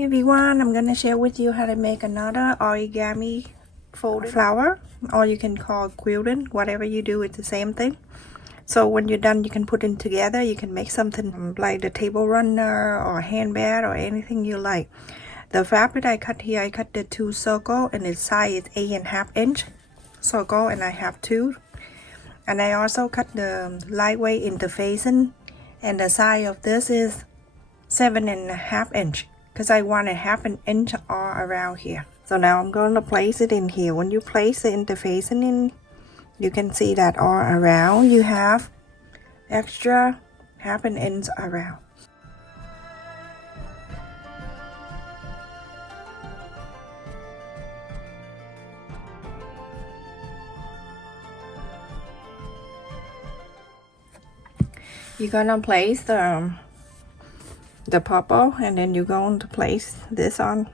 Hey everyone, I'm gonna share with you how to make another origami folded flower, or you can call quilting. Whatever you do, it's the same thing. So when you're done, you can put them together. You can make something like the table runner or handbag or anything you like. The fabric I cut here, I cut the 2 circle and its size is 8.5 inch circle, and I have 2. And I also cut the lightweight interfacing, and the size of this is 7.5 inch. Because I want a 1/2 inch all around here. So now I'm going to place it in here. When you place the interfacing in, you can see that all around you have extra 1/2 inch around. You're gonna place the purple, and then you're going to place this on.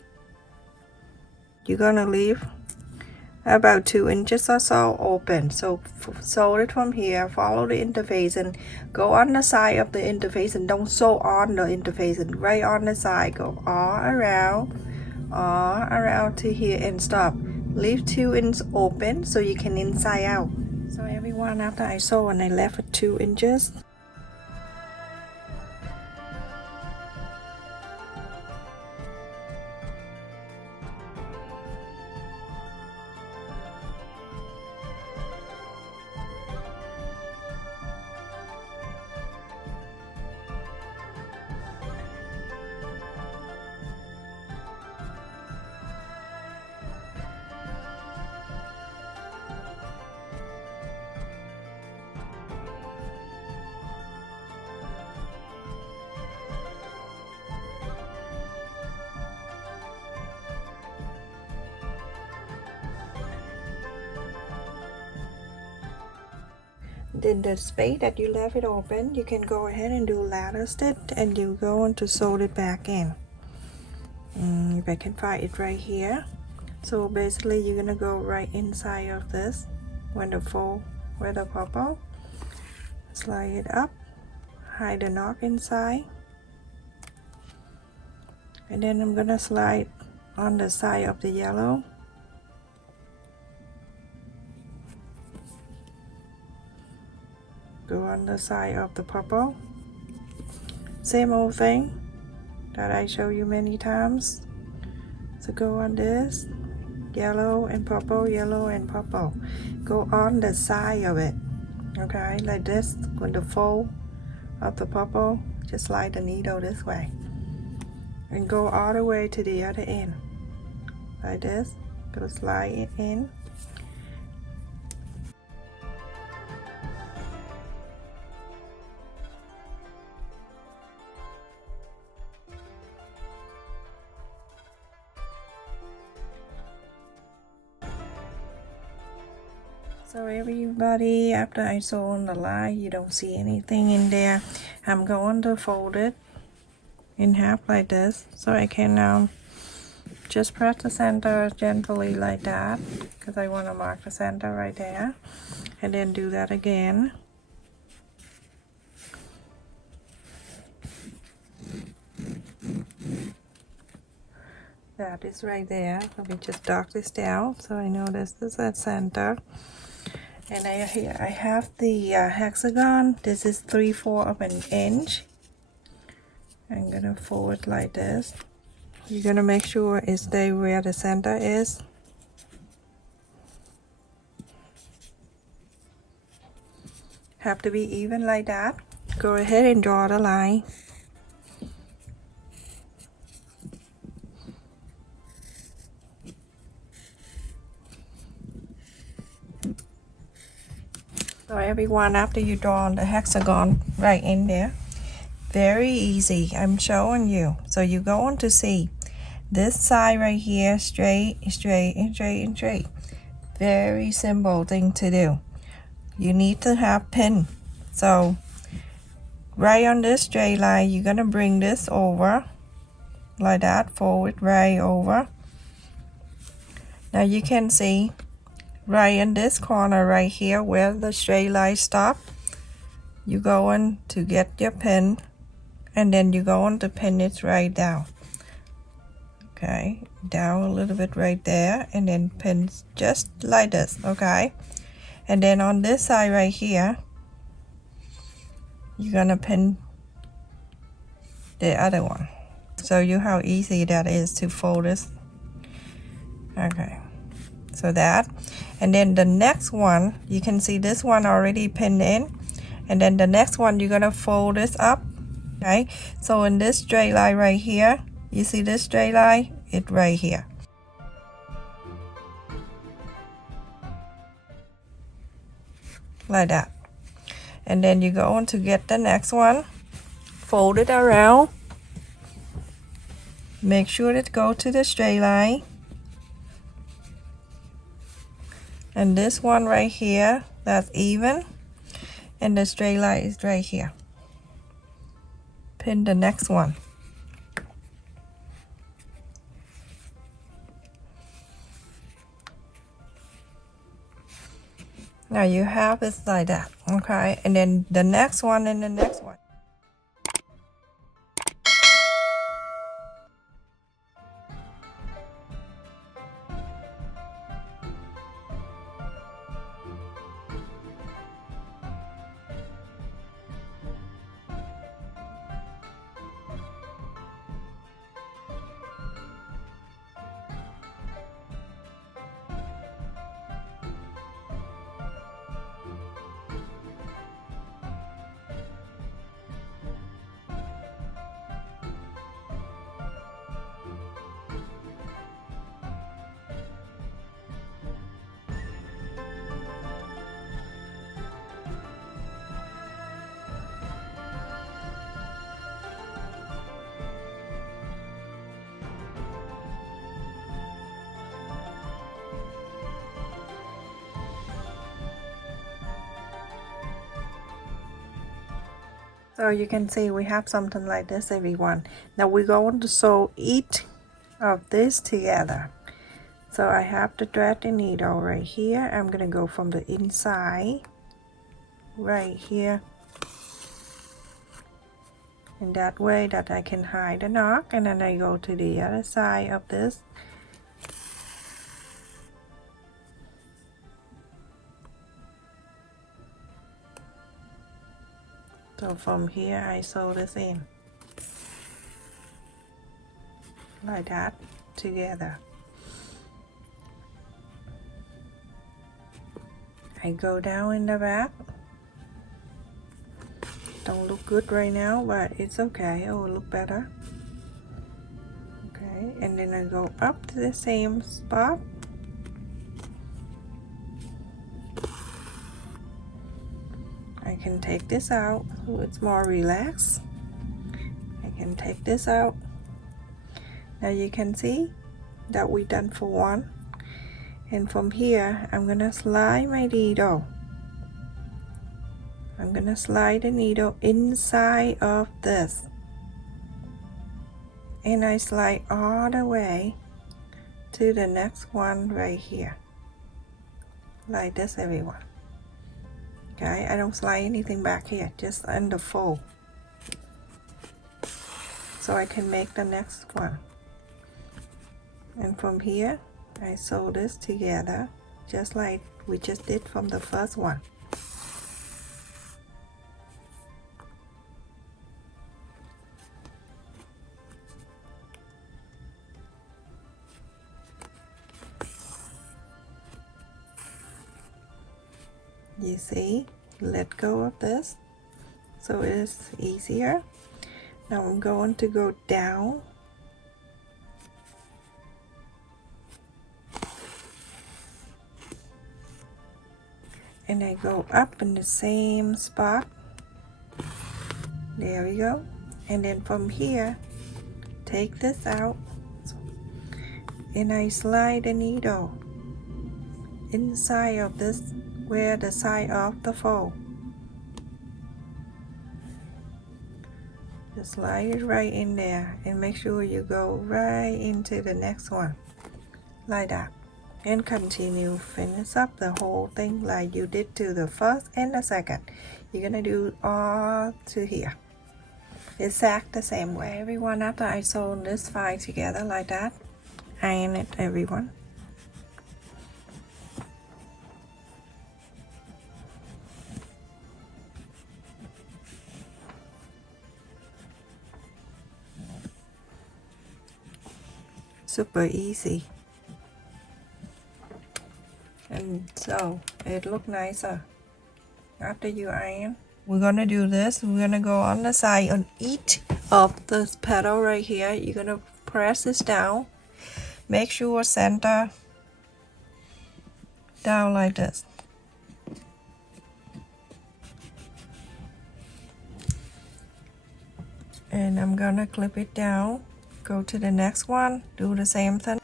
You're gonna leave about 2 inches or so open. So sew it from here, follow the interfacing, go on the side of the interfacing. Don't sew on the interfacing, right on the side. Go all around to here and stop. Leave 2 inches open so you can inside out. So everyone, after I sew and I left it 2 inches. Then the space that you left it open, you can go ahead and do ladder stitch, and you're going to sew it back in. If I can find it right here. So basically you're gonna go right inside of this when the fold with the purple, slide it up, hide the knot inside, and then I'm gonna slide on the side of the yellow. Go on the side of the purple. Same old thing that I show you many times. So go on this, yellow and purple, yellow and purple. Go on the side of it, okay, like this. When the fold of the purple, just slide the needle this way and go all the way to the other end, like this. Go slide it in. So everybody, after I sew on the line, you don't see anything in there. I'm going to fold it in half like this, so I can just press the center gently like that, because I want to mark the center right there, and then do that again. That is right there. Let me just dot this down so I know this is at center. And here I have the hexagon. This is 3/4 of an inch. I'm gonna fold it like this. You're gonna make sure it stays where the center is. Have to be even like that. Go ahead and draw the line. So everyone, after you draw the hexagon right in there, very easy, I'm showing you. So you're going to see this side right here, straight, straight, and straight, and straight. Very simple thing to do. You need to have pin. So right on this straight line, you're gonna bring this over like that, fold it right over. Now you can see right in this corner right here where the straight line stop, you're going to get your pin, and then you're going to pin it right down. Okay, down a little bit right there, and then pin just like this. Okay, and then on this side right here, you're gonna pin the other one. Show you how easy that is to fold this. Okay, so that, and then the next one, you can see this one already pinned in, and then the next one you're gonna fold this up. Okay, so in this straight line right here, you see this straight line, it right here. Like that. And then you go on to get the next one, fold it around, make sure it go to the straight line, and this one right here, that's even, and the straight line is right here. Pin the next one. Now you have it like that. Okay, and then the next one and the next one. So you can see we have something like this, everyone. Now we're going to sew each of this together. So I have the thread and needle right here. I'm gonna go from the inside right here, in that way that I can hide the knot, and then I go to the other side of this. So from here I sew this in like that together. I go down in the back. Don't look good right now, but it's okay, it will look better. Okay, and then I go up to the same spot. I can take this out so it's more relaxed. I can take this out. Now you can see that we done for one, and from here I'm gonna slide my needle. I'm gonna slide the needle inside of this, and I slide all the way to the next one right here, like this, everyone. Okay, I don't slide anything back here, just in the fold, so I can make the next one. And from here I sew this together just like we just did from the first one. You see, let go of this so it's easier. Now I'm going to go down and I go up in the same spot. There we go. And then from here, take this out and I slide the needle inside of this, where the side of the fold. Just slide it right in there and make sure you go right into the next one like that, and continue finish up the whole thing like you did to the first and the second. You're gonna do all to here. It's sagged the same way. Everyone, after I sew this side together like that, iron it, everyone. Super easy. And so it look nicer after you iron. We're gonna do this. We're gonna go on the side on each of the petal right here. You're gonna press this down. Make sure center down like this. And I'm gonna clip it down. Go to the next one. Do the same thing.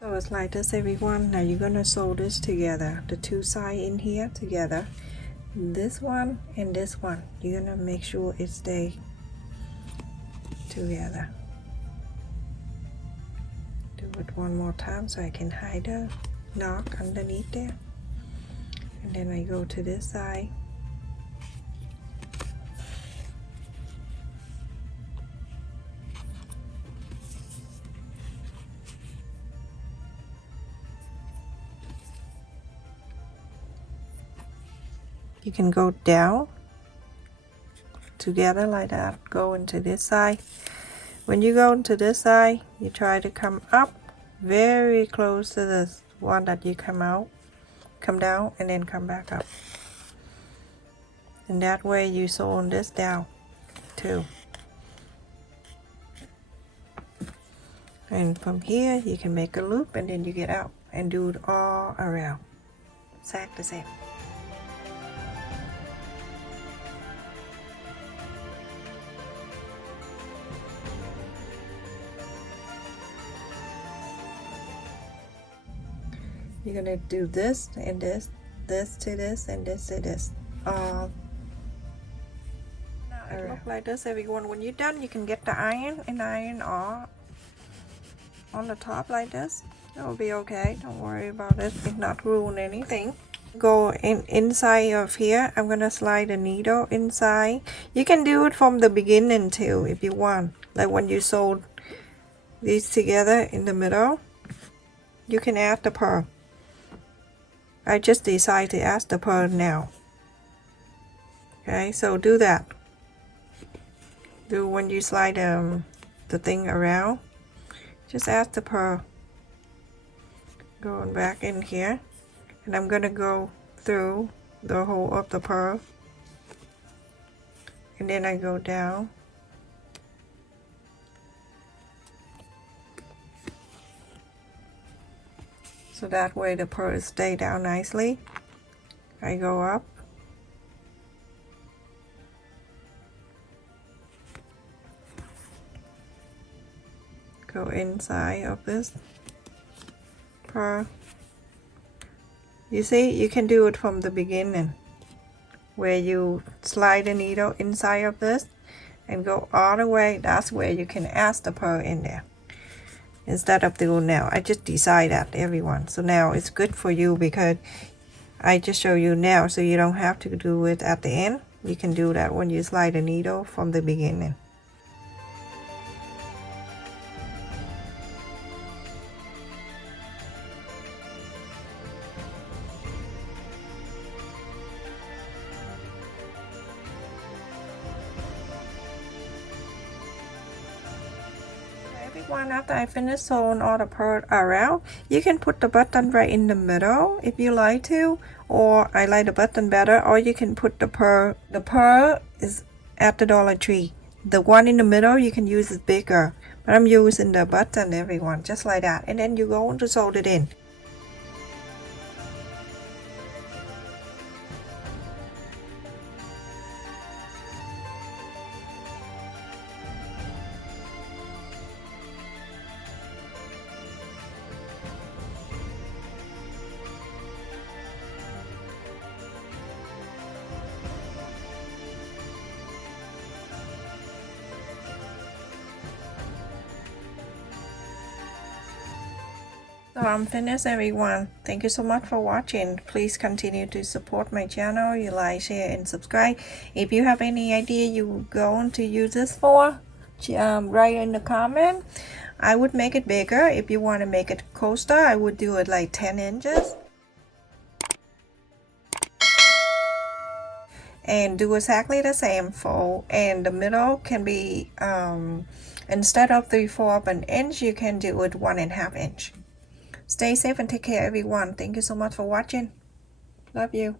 So it's like this, everyone. Now you're gonna sew this together, the two sides in here together, this one and this one. You're gonna make sure it stay together. Do it one more time so I can hide the knot underneath there. And then I go to this side. You can go down together like that, go into this side. When you go into this side, you try to come up very close to this one that you come down, and then come back up. And that way you sew on this down too. And from here you can make a loop, and then you get out and do it all around. Exact the same. You're gonna do this and this, this to this, and this to this. Now it look like this, everyone. When you're done, you can get the iron and iron all on the top like this. It will be okay. Don't worry about it. It not ruin anything. Go inside of here. I'm gonna slide the needle inside. You can do it from the beginning too if you want. Like when you sew these together in the middle, you can add the pearl. I just decided to add the pearl now. Okay, so do that. Do when you slide the thing around, just add the pearl. Going back in here, and I'm gonna go through the hole of the pearl, and then I go down. So that way the pearls stay down nicely. I go up. Go inside of this pearl. You see, you can do it from the beginning, where you slide the needle inside of this and go all the way. That's where you can add the pearl in there. Instead of doing now, I just decided that, everyone. So now it's good for you because I just show you now, so you don't have to do it at the end. You can do that when you slide the needle from the beginning. After I finish sewing all the pearl around, you can put the button right in the middle if you like to, or I like the button better, or you can put the pearl. The pearl is at the Dollar Tree. The one in the middle you can use is bigger, but I'm using the button, everyone, just like that, and then you go on to sew it in. So I'm finished, everyone. Thank you so much for watching. Please continue to support my channel. You like, share, and subscribe. If you have any idea you're going to use this for, write in the comment. I would make it bigger. If you want to make it coaster, I would do it like 10 inches. And do exactly the same fold, and the middle can be instead of 3/4 of an inch, you can do it 1.5 inch. Stay safe and take care, everyone. Thank you so much for watching. Love you.